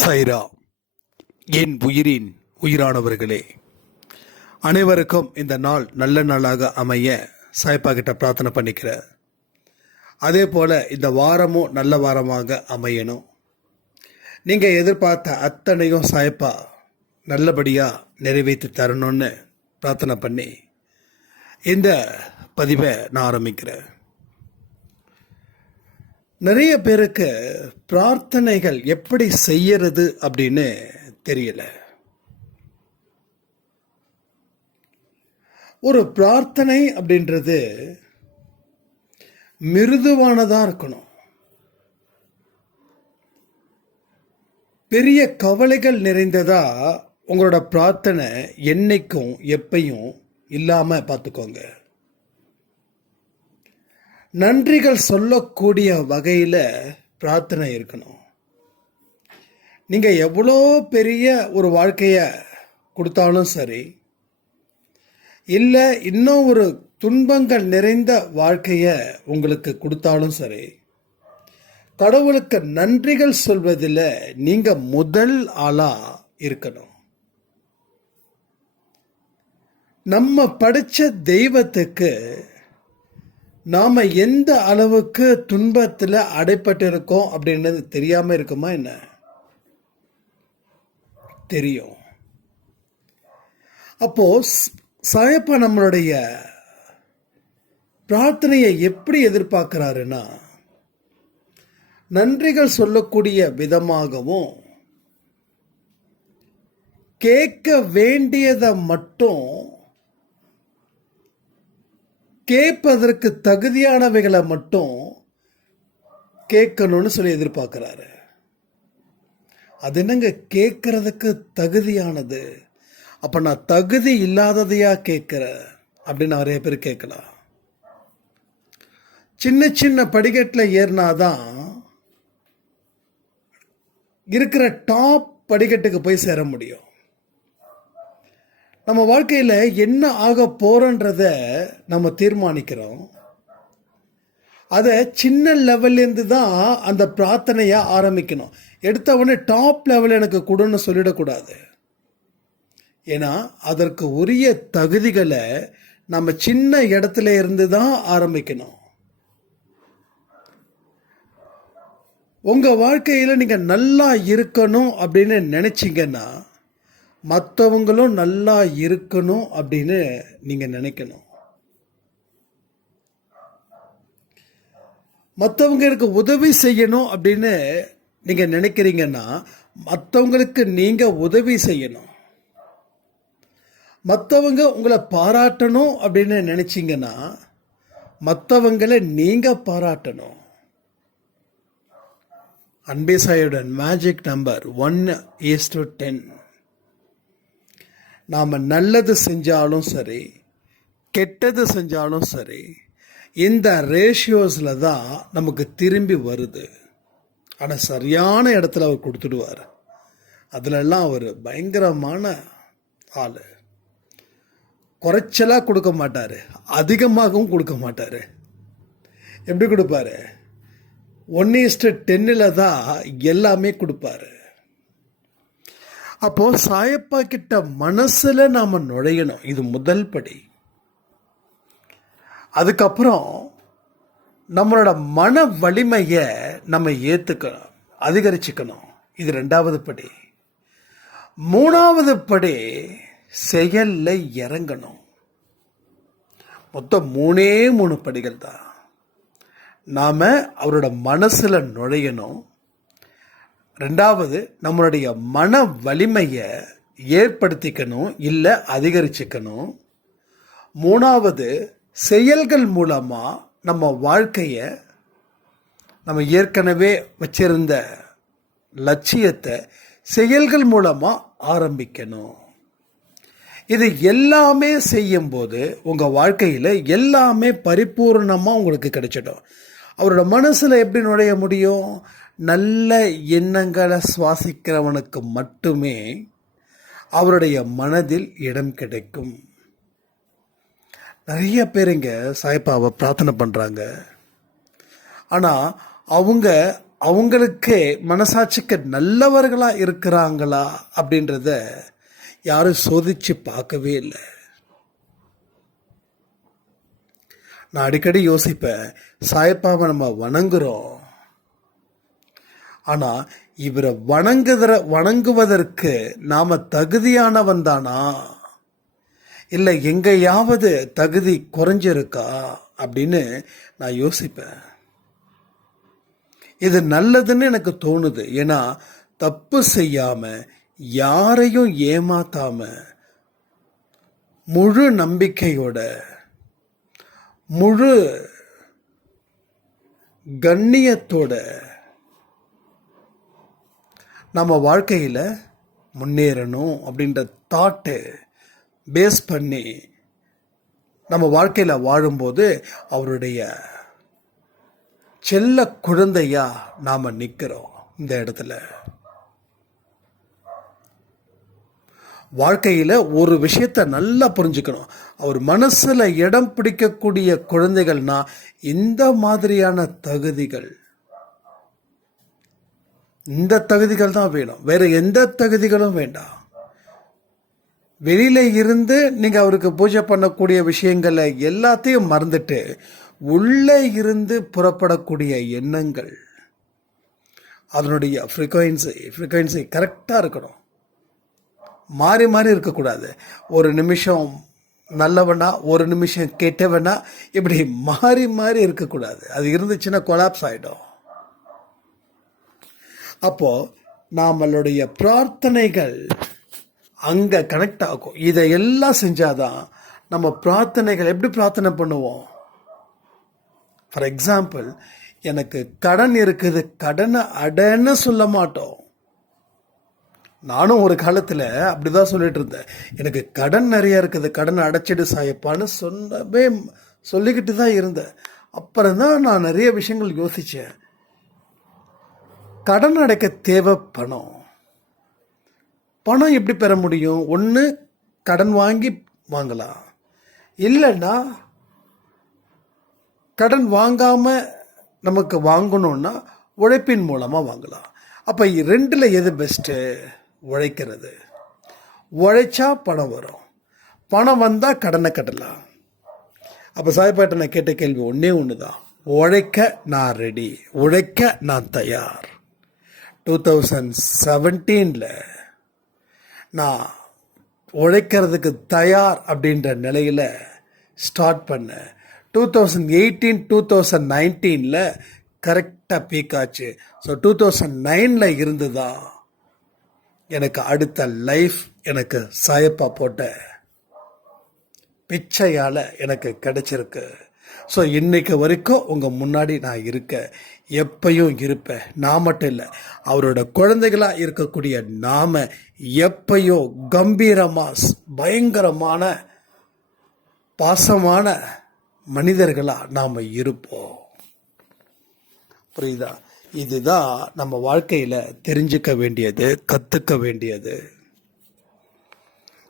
சைரா என் உயிரின் உயிரானவர்களே. அனைவருக்கும் இந்த நாள் நல்ல நாளாக அமைய சாய்ப்பா கிட்ட பிரார்த்தனை பண்ணிக்கிறேன் அதே போல் இந்த வாரமும் நல்ல வாரமாக அமையணும். நீங்கள் எதிர்பார்த்த அத்தனையும் சாய்ப்பா நல்லபடியாக நிறைவேற்றி தரணும்னு பிரார்த்தனை பண்ணி இந்த பதிவை நான் ஆரம்பிக்கிறேன். நிறைய பேருக்கு பிரார்த்தனைகள் எப்படி செய்யறது அப்படின்னு தெரியல. ஒரு பிரார்த்தனை அப்படின்றது மிருதுவானதாக இருக்கணும். பெரிய கவலைகள் நிறைந்ததா உங்களோட பிரார்த்தனை என்னைக்கும் எப்பையும் இல்லாமல் பார்த்துக்கோங்க நன்றிகள் சொல்லக்கூடிய வகையில் பிரார்த்தனை இருக்கணும். நீங்கள் எவ்வளோ பெரிய ஒரு வாழ்க்கையை கொடுத்தாலும் சரி இல்லை இன்னும் ஒரு துன்பங்கள் நிறைந்த வாழ்க்கையை உங்களுக்கு கொடுத்தாலும் சரி கடவுளுக்கு நன்றிகள் சொல்வதில் நீங்கள் முதல் ஆளாக இருக்கணும். நம்ம படித்த தெய்வத்துக்கு நாம் எந்த அளவுக்கு துன்பத்தில் அடைப்பட்டிருக்கோம் அப்படின்றது தெரியாமல் இருக்குமா என்ன? தெரியும். அப்போ சாயப்பா நம்மளுடைய பிரார்த்தனையை எப்படி எதிர்பார்க்கிறாருன்னா நன்றிகள் சொல்லக்கூடிய விதமாகவும் கேட்க வேண்டியதை மட்டும் கேட்பதற்கு தகுதியானவைகளை மட்டும் கேட்கணும்னு சொல்லி எதிர்பார்க்கிறாரு. அது என்னங்க? கேட்கறதுக்கு தகுதியானது. அப்ப நான் தகுதி இல்லாததையா கேட்குறேன் அப்படின்னு நிறைய பேர் கேட்கலாம். சின்ன சின்ன படிக்கட்டில் ஏறினாதான் இருக்கிற டாப் படிக்கட்டுக்கு போய் சேர முடியும். நம்ம வாழ்க்கையில் என்ன ஆக போகிறோன்றத நம்ம தீர்மானிக்கிறோம். அதை சின்ன லெவல்லேருந்து தான் அந்த பிரார்த்தனையை ஆரம்பிக்கணும். எடுத்த உடனே டாப் லெவல் எனக்கு கொடுன்னு சொல்லிடக்கூடாது. ஏன்னா அதற்கு உரிய தகுதிகளை நம்ம சின்ன இடத்துல இருந்து தான் ஆரம்பிக்கணும். உங்கள் வாழ்க்கையில் நீங்கள் நல்லா இருக்கணும் அப்படின்னு நினச்சிங்கன்னா மற்றவங்களும் நல்லா இருக்கணும் அப்படின்னு நீங்கள் நினைக்கணும். மற்றவங்களுக்கு உதவி செய்யணும் அப்படின்னு நீங்கள் நினைக்கிறீங்கன்னா மற்றவங்களுக்கு நீங்கள் உதவி செய்யணும். மற்றவங்க உங்களை பாராட்டணும் அப்படின்னு நினச்சிங்கன்னா மற்றவங்களை நீங்கள் பாராட்டணும். அன்பேசாயுடன் magic number one is to ten நாம் நல்லது செஞ்சாலும் சரி கெட்டது செஞ்சாலும் சரி இந்த ரேஷியோஸில் தான் நமக்கு திரும்பி வருது. ஆனால் சரியான இடத்துல அவர் கொடுத்துடுவார். அதிலெல்லாம் அவர் பயங்கரமான ஆள். குறைச்சலாக கொடுக்க மாட்டார். அதிகமாகவும் கொடுக்க மாட்டார். எப்படி கொடுப்பாரு? ஒன் ஈஸ்ட் டென்னில் தான் எல்லாமே கொடுப்பாரு. அப்போ சாயப்பா கிட்ட மனசுல நாம நுழையணும். இது முதல் படி. அதுக்கப்புறம் நம்மளோட மன வலிமையை நம்ம ஏற்றுக்கணும் அதிகரிச்சுக்கணும். இது ரெண்டாவது படி. மூணாவது படி செயலில் இறங்கணும். மொத்தம் மூணே மூணு படிகள் தான். நாம் அவரோட மனசில் நுழையணும். ரெண்டாவது நம்மளுடைய மன வலிமையை ஏற்படுத்திக்கணும் இல்லை அதிகரிச்சுக்கணும். மூணாவது செயல்கள் மூலமாக நம்ம வாழ்க்கையை நம்ம ஏற்கனவே வச்சிருந்த லட்சியத்தை செயல்கள் மூலமாக ஆரம்பிக்கணும். இது எல்லாமே செய்யும்போது உங்கள் வாழ்க்கையில் எல்லாமே பரிபூர்ணமாக உங்களுக்கு கிடைச்சிடும். அவரோட மனசில் எப்படி நுழைய முடியும்? நல்ல எண்ணங்களை சுவாசிக்கிறவனுக்கு மட்டுமே அவருடைய மனதில் இடம் கிடைக்கும். நிறைய பேருங்க சாய்பாவை பிரார்த்தனை பண்ணுறாங்க ஆனால் அவங்க அவங்களுக்கு மனசாட்சிக்கு நல்லவர்களாக இருக்கிறாங்களா அப்படின்றத யாரும் சோதிச்சு பார்க்கவே இல்லை. நான் அடிக்கடி யோசிப்பேன் சாய்பாவை நம்ம வணங்குறோம் ஆனால் இவரை வணங்குகிற வணங்குவதற்கு நாம் தகுதியானவன் தானா? இல்லை எங்கேயாவது தகுதி குறைஞ்சிருக்கா? அப்படின்னு நான் யோசிப்பேன். இது நல்லதுன்னு எனக்கு தோணுது. ஏன்னா தப்பு செய்யாமல் யாரையும் ஏமாத்தாம முழு நம்பிக்கையோட முழு கண்ணியத்தோட நம்ம வாழ்க்கையில் முன்னேறணும் அப்படின்ற தாட்டு பேஸ் பண்ணி நம்ம வாழ்க்கையில் வாழும்போது அவருடைய செல்ல குழந்தையா நாம் நிற்கிறோம் இந்த இடத்துல. வாழ்க்கையில் ஒரு விஷயத்தை நல்லா புரிஞ்சுக்கணும். அவர் மனசில் இடம் பிடிக்கக்கூடிய குழந்தைகள்னா இந்த மாதிரியான தகுதிகள் இந்த தகுதிகள் தான் வேணும். வேற எந்த தகுதிகளும் வேண்டாம். வெளியில இருந்து நீங்க அவருக்கு பூஜை பண்ணக்கூடிய விஷயங்களை எல்லாத்தையும் மறந்துட்டு உள்ளே இருந்து புறப்படக்கூடிய எண்ணங்கள். அதனுடைய ஃப்ரீக்குவன்சி ஃப்ரீக்குவன்சி கரெக்டாக இருக்கணும். மாறி மாறி இருக்கக்கூடாது. ஒரு நிமிஷம் நல்லவனா ஒரு நிமிஷம் கெட்டவனா இப்படி மாறி மாறி இருக்கக்கூடாது. அது இருந்துச்சுன்னா கொலாப்ஸ் ஆகிடும் அப்போ நாமளுடைய பிரார்த்தனைகள் அங்கே கனெக்ட் ஆகும். இதை எல்லாம் செஞ்சாதான் நம்ம பிரார்த்தனைகள் எப்படி பிரார்த்தனை பண்ணுவோம்? ஃபார் எக்ஸாம்பிள் எனக்கு கடன் இருக்குது கடனை அடன்னு சொல்ல மாட்டோம். நானும் ஒரு காலத்தில் அப்படிதான் சொல்லிட்டு இருந்தேன். எனக்கு கடன் நிறைய இருக்குது கடனை அடைச்சிடு சாயப்பான்னு சொன்னவே சொல்லிக்கிட்டு தான் இருந்தேன். அப்புறம் தான் நான் நிறைய விஷயங்கள் யோசித்தேன் கடன் அடைக்க தேவை பணம். பணம் எப்படி பெற முடியும்? ஒன்று கடன் வாங்கி வாங்கலாம். இல்லைன்னா கடன் வாங்காமல் நமக்கு வாங்கணும்னா உழைப்பின் மூலமாக வாங்கலாம். அப்போ ரெண்டில் எது பெஸ்ட்டு உழைக்கிறது. உழைச்சா பணம் வரும். பணம் வந்தால் கடனை கட்டலாம். அப்போ சாய்பாட்டை நான் கேட்ட கேள்வி ஒன்றே ஒன்று தான் உழைக்க நான் ரெடி உழைக்க நான் தயார். டூ தௌசண்ட் செவன்டீனில் நான் உழைக்கிறதுக்கு தயார் அப்படின்ற நிலையில் ஸ்டார்ட் பண்ணேன். Two thousand eighteen two thousand நைன்டீனில் கரெக்டாக பீக் ஆச்சு. ஸோ டூ தௌசண்ட் நைனில் இருந்து தான் எனக்கு அடுத்த லைஃப் எனக்கு சாயப்பா போட்ட பிச்சையால் எனக்கு கிடைச்சிருக்கு. ஸோ இன்றைக்கு வரைக்கும் உங்கள் முன்னாடி நான் இருக்கேன். எப்பையும் இருப்பேன் நான் மட்டும் இல்லை. அவரோட குழந்தைகளாக இருக்கக்கூடிய நாம எப்பையும் கம்பீரமாக பயங்கரமான பாசமான மனிதர்களாக நாம் இருப்போம். புரியுதா? இதுதான் நம்ம வாழ்க்கையில் தெரிஞ்சுக்க வேண்டியது கற்றுக்க வேண்டியது.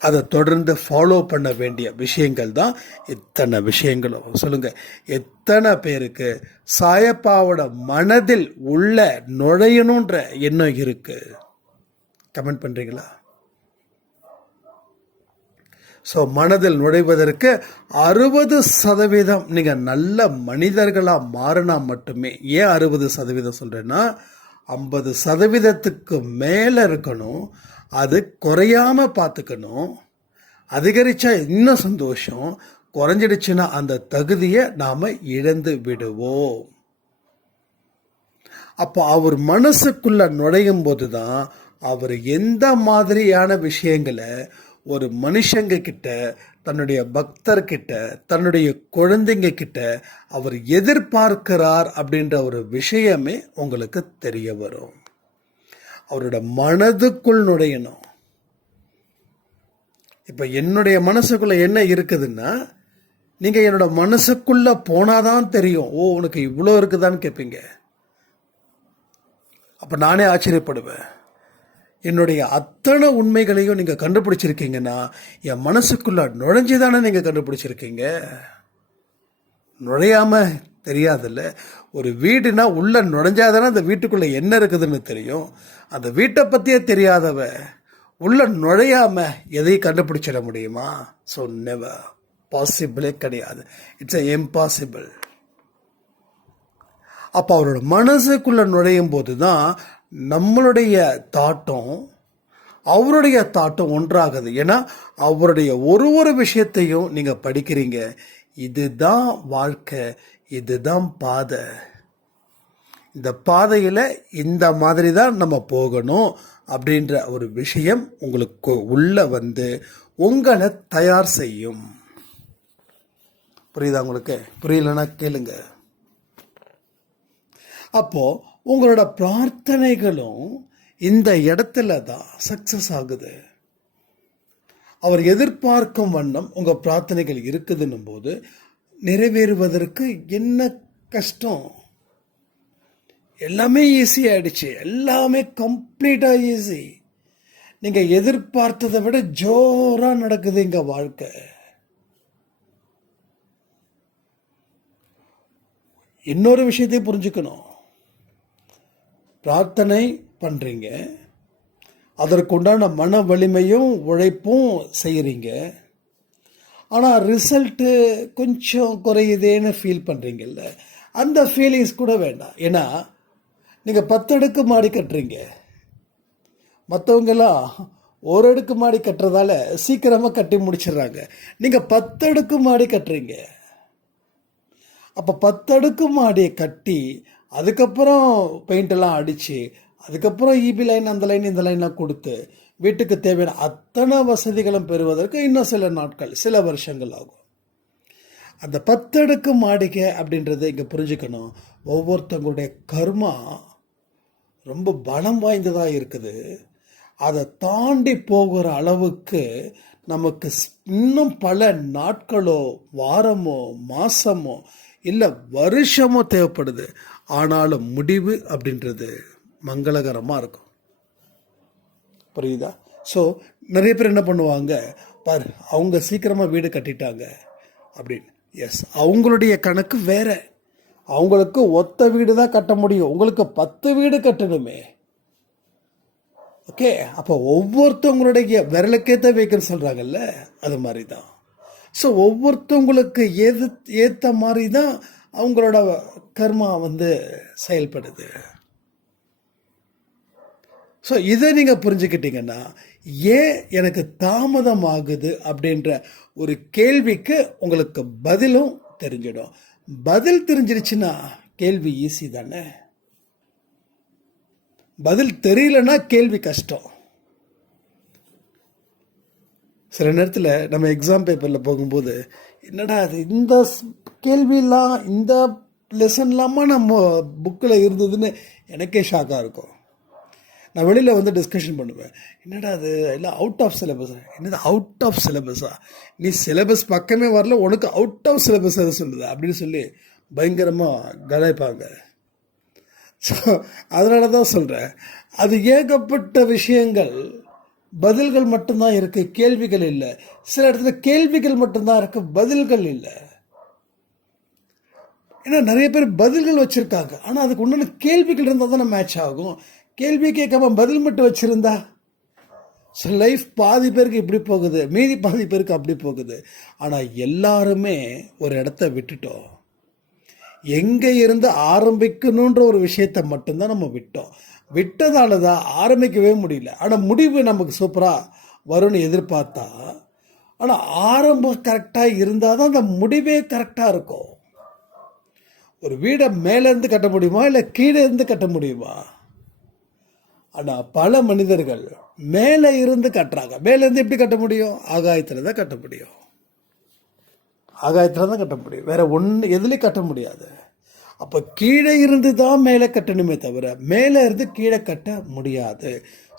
அதை தொடர்ந்து ஃபாலோ பண்ண வேண்டிய விஷயங்கள் தான் இத்தனை விஷயங்களும். சொல்லுங்கள் எத்தனை பேருக்கு சாயப்பாவோட மனதில் உள்ள நுழையணுன்ற எண்ணம் இருக்கு? கமெண்ட் பண்ணுறீங்களா ஸோ மனதில் நுழைவதற்கு அறுபது சதவீதம் நீங்கள் நல்ல மனிதர்களாக மாறினா மட்டுமே ஏன் அறுபது சதவீதம் சொல்கிறேன்னா ஐம்பது சதவீதத்துக்கு மேலே இருக்கணும் அது குறையாம பார்த்துக்கணும். அதிகரிச்சா இன்னும் சந்தோஷம்? குறைஞ்சிடுச்சுன்னா அந்த தகுதியை நாம் இழந்து விடுவோம். அப்போ அவர் மனசுக்குள்ள நுழையும் போது தான் அவர் எந்த மாதிரியான விஷயங்களை ஒரு மனுஷங்க கிட்ட தன்னுடைய பக்தர்கிட்ட தன்னுடைய குழந்தைங்க கிட்ட அவர் எதிர்பார்க்கிறார் அப்படின்ற ஒரு விஷயமே உங்களுக்கு தெரிய வரும். அவரோட மனதுக்குள் நுழையணும். இப்போ என்னுடைய மனசுக்குள்ள என்ன இருக்குதுன்னா நீங்கள் என்னோட மனசுக்குள்ள போனாதான் தெரியும் ஓ உனக்கு இவ்வளோ இருக்குதான்னு கேட்பீங்க அப்போ நானே ஆச்சரியப்படுவேன். என்னுடைய அத்தனை உண்மைகளையும் நீங்கள் கண்டுபிடிச்சிருக்கீங்கன்னா என் மனசுக்குள்ள நுழைஞ்சுதானே நீங்கள் கண்டுபிடிச்சிருக்கீங்க? நுழையாம தெரியாதுல்ல. ஒரு வீடுனா உள்ள நுழைஞ்சாதானே அந்த வீட்டுக்குள்ள என்ன இருக்குதுன்னு தெரியும். அந்த வீட்டை பற்றியே தெரியாதவ உள்ள நுழையாம எதையும் கண்டுபிடிச்சிட முடியுமா? ஸோ நெவர் பாசிபிளே கிடையாது. இட்ஸ் எ இம்பாசிபிள் அப்போ அவரோட மனசுக்குள்ளே நுழையும் போது தான் நம்மளுடைய தாட்டம் அவருடைய தாட்டம் ஒன்றாகுது. ஏன்னா அவருடைய ஒரு ஒரு விஷயத்தையும் நீங்கள் படிக்கிறீங்க. இதுதான் வாழ்க்கை இதுதான் பாதை. இந்த பாதையில் இந்த மாதிரி தான் நம்ம போகணும் அப்படின்ற ஒரு விஷயம் உங்களுக்கு உள்ள வந்து உங்களை தயார் செய்யும். புரியுதா உங்களுக்கு? புரியலன்னா கேளுங்க. அப்போ உங்களோட பிரார்த்தனைகளும் இந்த இடத்துல தான் சக்சஸ் ஆகுது. அவர் எதிர்பார்க்கும் வண்ணம் உங்கள் பிரார்த்தனைகள் இருக்குதுன்னும் போது நிறைவேறுவதற்கு என்ன கஷ்டம்? எல்லாமே ஈஸி ஆயிடுச்சு. எல்லாமே கம்ப்ளீட்டாக ஈஸி நீங்கள் எதிர்பார்த்ததை விட ஜோராக நடக்குது இங்கே வாழ்க்கை. இன்னொரு விஷயத்தையும் புரிஞ்சுக்கணும். பிரார்த்தனை பண்ணுறீங்க அதற்குண்டான மன வலிமையும் உழைப்பும் செய்கிறீங்க ஆனால் ரிசல்ட்டு கொஞ்சம் குறையுதேன்னு ஃபீல் பண்ணுறீங்கல்ல அந்த ஃபீலிங்ஸ் கூட வேண்டாம். ஏன்னா நீங்கள் பத்து அடுக்கு மாடி கட்டுறீங்க. மற்றவங்கெல்லாம் ஒரு அடுக்கு மாடி கட்டுறதால சீக்கிரமாக கட்டி முடிச்சிடுறாங்க. நீங்கள் பத்து அடுக்கு மாடி கட்டுறீங்க. அப்போ பத்து அடுக்கு மாடியை கட்டி அதுக்கப்புறம் பெயிண்டெல்லாம் அடித்து அதுக்கப்புறம் இபி லைன் அந்த லைன் இந்த லைன்லாம் கொடுத்து வீட்டுக்கு தேவையான அத்தனை வசதிகளும் பெறுவதற்கு இன்னும் சில நாட்கள் சில வருஷங்கள் ஆகும். அந்த பத்தடுக்கு மாடிக்கை அப்படின்றத இங்கே புரிஞ்சுக்கணும். ஒவ்வொருத்தவங்களுடைய கர்மா ரொம்ப பலம் வாய்ந்ததாக இருக்குது. அதை தாண்டி போகிற அளவுக்கு நமக்கு இன்னும் பல நாட்களோ வாரமோ மாதமோ இல்லை வருஷமோ தேவைப்படுது. ஆனாலும் முடிவு அப்படின்றது மங்களகரமாக இருக்கும். புரியுதா? ஸோ நிறைய பேர் என்ன பண்ணுவாங்க? பார் அவங்க சீக்கிரமாக வீடு கட்டிட்டாங்க அப்படின்னு. எஸ் அவங்களுடைய கணக்கு வேறு. அவங்களுக்கு ஒத்த வீடு தான் கட்ட முடியும். உங்களுக்கு பத்து வீடு கட்டணுமே. ஓகே அப்போ ஒவ்வொருத்தவங்களுடைய விரலுக்கேற்ற வைக்கன்னு சொல்கிறாங்கல்ல அது மாதிரி தான் ஸோ ஒவ்வொருத்தவங்களுக்கு எது ஏற்ற மாதிரி தான் அவங்களோட கர்மா வந்து செயல்படுது. ஸோ இதை நீங்கள் புரிஞ்சுக்கிட்டீங்கன்னா ஏன் எனக்கு தாமதம் ஆகுது அப்படின்ற ஒரு கேள்விக்கு உங்களுக்கு பதிலும் தெரிஞ்சிடும். பதில் தெரிஞ்சிருச்சுன்னா கேள்வி ஈஸி தானே? பதில் தெரியலன்னா கேள்வி கஷ்டம். சில நேரத்தில் நம்ம எக்ஸாம் பேப்பரில் போகும்போது என்னடா அது இந்த கேள்வியெல்லாம் இந்த லெசன்லாமா நம்ம புக்கில் இருந்ததுன்னு எனக்கே ஷாக்காக இருக்கும். நான் வெளியில் வந்து டிஸ்கஷன் பண்ணுவேன். என்னடா அது எல்லாம் அவுட் ஆஃப் சிலபஸ் என்னது அவுட் ஆஃப் சிலபஸா நீ சிலபஸ் பக்கமே வரல உனக்கு அவுட் ஆஃப் சிலபஸ் எது சொல்லுது? அப்படின்னு சொல்லி பயங்கரமாக கலாய்ப்பாங்க. ஸோ அதனால தான் சொல்கிறேன் அது ஏகப்பட்ட விஷயங்கள். பதில்கள் மட்டும்தான் இருக்குது கேள்விகள் இல்லை. சில இடத்துல கேள்விகள் மட்டும்தான் இருக்குது பதில்கள் இல்லை. ஏன்னா நிறைய பேர் பதில்கள் வச்சுருக்காங்க. ஆனால் அதுக்கு உண்டான கேள்விகள் இருந்தால் தானே மேட்ச் ஆகும். கேள்வி கேட்காம பதில் மட்டும் வச்சுருந்தா? ஸோ லைஃப் பாதி பேருக்கு இப்படி போகுது மீதி பாதி பேருக்கு அப்படி போகுது. ஆனால் எல்லாருமே ஒரு இடத்த விட்டுட்டோம். எங்கே இருந்து ஆரம்பிக்கணுன்ற ஒரு விஷயத்தை மட்டும்தான் நம்ம விட்டோம். விட்டதால தான் ஆரம்பிக்கவே முடியல. ஆனால் முடிவு நமக்கு சூப்பராக வரும்னு எதிர்பார்த்தா ஆனால் ஆரம்பம் கரெக்டாக இருந்தால் தான் அந்த முடிவே கரெக்டாக இருக்கும். ஒரு வீடை மேலேருந்து கட்ட முடியுமா இல்லை கீழே இருந்து கட்ட முடியுமா? ஆனால் பல மனிதர்கள் மேலே இருந்து கட்டுறாங்க. மேலேருந்து எப்படி கட்ட முடியும்? ஆகாயத்தில் தான் கட்ட முடியும். ஆகாயத்தில் தான் கட்ட முடியும். வேறு ஒன்று எதுலேயும் கட்ட முடியாது. அப்போ கீழே இருந்து தான் மேலே கட்டணுமே தவிர மேலே இருந்து கீழே கட்ட முடியாது.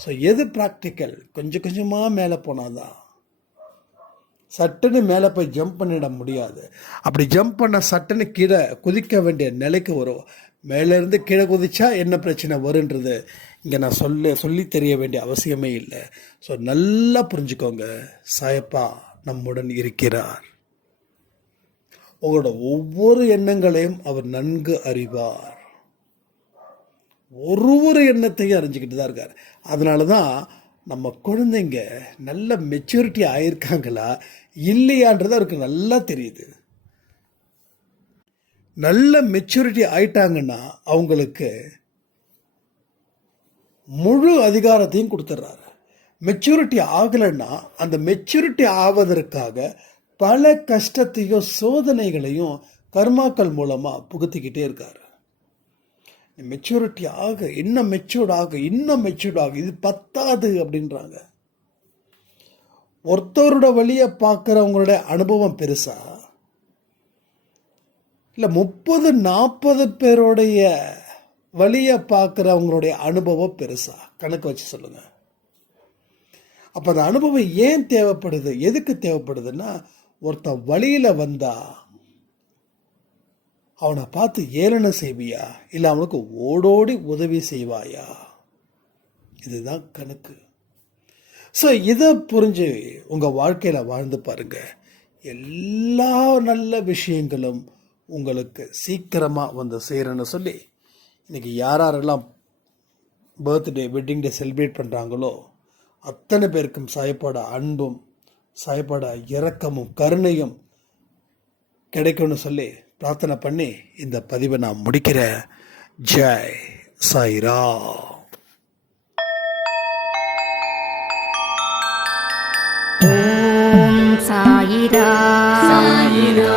ஸோ எது ப்ராக்டிக்கல் கொஞ்சம் கொஞ்சமாக மேலே போனாதான். சட்டுன்னு மேலே போய் ஜம்ப் பண்ணிட முடியாது. அப்படி ஜம்ப் பண்ண சட்டுன்னு கீழே குதிக்க வேண்டிய நிலைக்கு வரும். மேலேருந்து கீழே குதிச்சா என்ன பிரச்சனை வருன்றது இங்கே நான் சொல்ல சொல்லி தெரிய வேண்டிய அவசியமே இல்லை. ஸோ நல்லா புரிஞ்சுக்கோங்க. சாயப்பா நம்முடன் இருக்கிறார். உங்களோட ஒவ்வொரு எண்ணங்களையும் அவர் நன்கு அறிவார். ஒரு ஒரு எண்ணத்தையும் அறிஞ்சிக்கிட்டு தான் இருக்கார். அதனால தான் நம்ம குழந்தைங்க நல்ல மெச்சூரிட்டி ஆயிருக்காங்களா இல்லையான்றது அவருக்கு நல்லா தெரியுது. நல்ல மெச்சூரிட்டி ஆயிட்டாங்கன்னா அவங்களுக்கு முழு அதிகாரத்தையும் கொடுத்துட்றாரு மெச்சூரிட்டி ஆகலைன்னா அந்த மெச்சூரிட்டி ஆவதற்காக பல கஷ்டத்தையும் சோதனைகளையும் கர்மாக்கள் மூலமாக புகுத்திக்கிட்டே இருக்கார். மெச்சூரிட்டி ஆக இன்னும் மெச்சூர்ட் ஆக இன்னும் மெச்சூர்ட் ஆக இது பத்தாது அப்படின்றாங்க. ஒருத்தரோட வழியை பார்க்குறவங்களுடைய அனுபவம் பெருசா? இல்லை முப்பது நாற்பது பேருடைய வழியை பார்க்குறவங்களுடைய அனுபவம் பெருசா? கணக்கு வச்சு சொல்லுங்க. அப்போ அந்த அனுபவம் ஏன் தேவைப்படுது? எதுக்கு தேவைப்படுதுன்னா ஒருத்தன் வழியில் வந்தா அவனை பார்த்து ஏளனை செய்வியா? இல்லை அவனுக்கு ஓடோடி உதவி செய்வாயா? இதுதான் கணக்கு. ஸோ இதை புரிஞ்சு உங்கள் வாழ்க்கையில் வாழ்ந்து பாருங்கள் எல்லா நல்ல விஷயங்களும் உங்களுக்கு சீக்கிரமாக வந்து செய்கிறேன்னு சொல்லி இன்றைக்கி யார் யாரெல்லாம் பர்த்டே வெட்டிங் டே செலிப்ரேட் பண்ணுறாங்களோ அத்தனை பேருக்கும் சாயப்பாட அன்பும் சாயப்பாட இரக்கமும் கருணையும் கிடைக்கும்னு சொல்லி பிரார்த்தனை பண்ணி இந்த பதிவை நான் முடிக்கிறேன். ஜெய் சாய்ரா சாயிரா சாயிரா